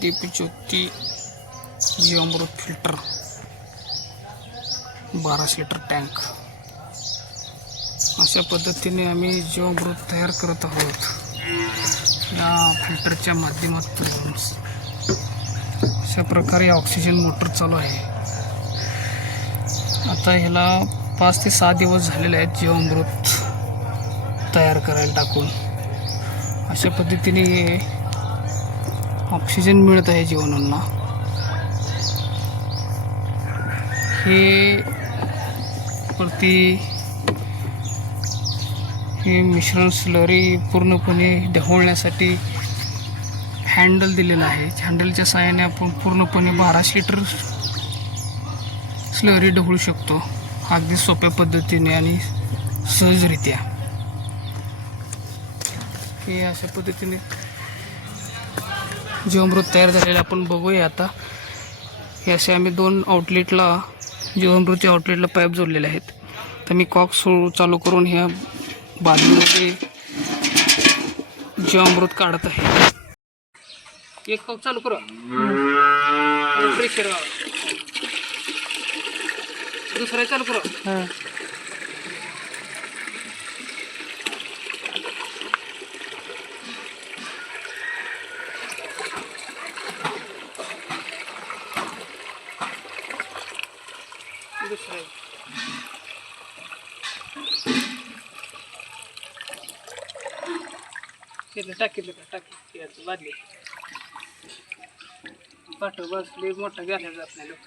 दीपज्योती जीवामृत filter 1200 litre tank. अशा पद्धतीने आम्ही जीवामृत तयार करत आहोत या फिल्टरच्या माध्यमातून. अशा प्रकारे ऑक्सिजन मोटर चालू आहे. आता ह्याला 5 ते 6 दिवस झालेले आहेत जीवामृत तयार करायला टाकून. अशा पद्धतीने ऑक्सिजन मिळत आहे जीवांना. हे मिश्रण स्लरी पूर्णपणे ढवळण्यासाठी हँडल दिलेलं आहे. हँडलच्या साहाय्याने आपण पूर्णपणे 1200 लिटर स्लरी ढवळू शकतो अगदी सोप्या पद्धतीने आणि सहजरित्या. हे अशा पद्धतीने जीवामृत तयार झालेलं आपण बघूया. आता हे असे आम्ही 2 आउटलेटला जीवामृतच्या आउटलेटला पाईप जोडलेले आहेत. तर मी कॉक चालू करून ह्या बाजूमध्ये जीवामृत काढत आहे. एक कॉक चालू करा. प्रेशर दुसरा चालू करा. दुसरा टाकीतलं टाकी बादली पाठ बसले मोठा घ्यायला जात नाही लोक.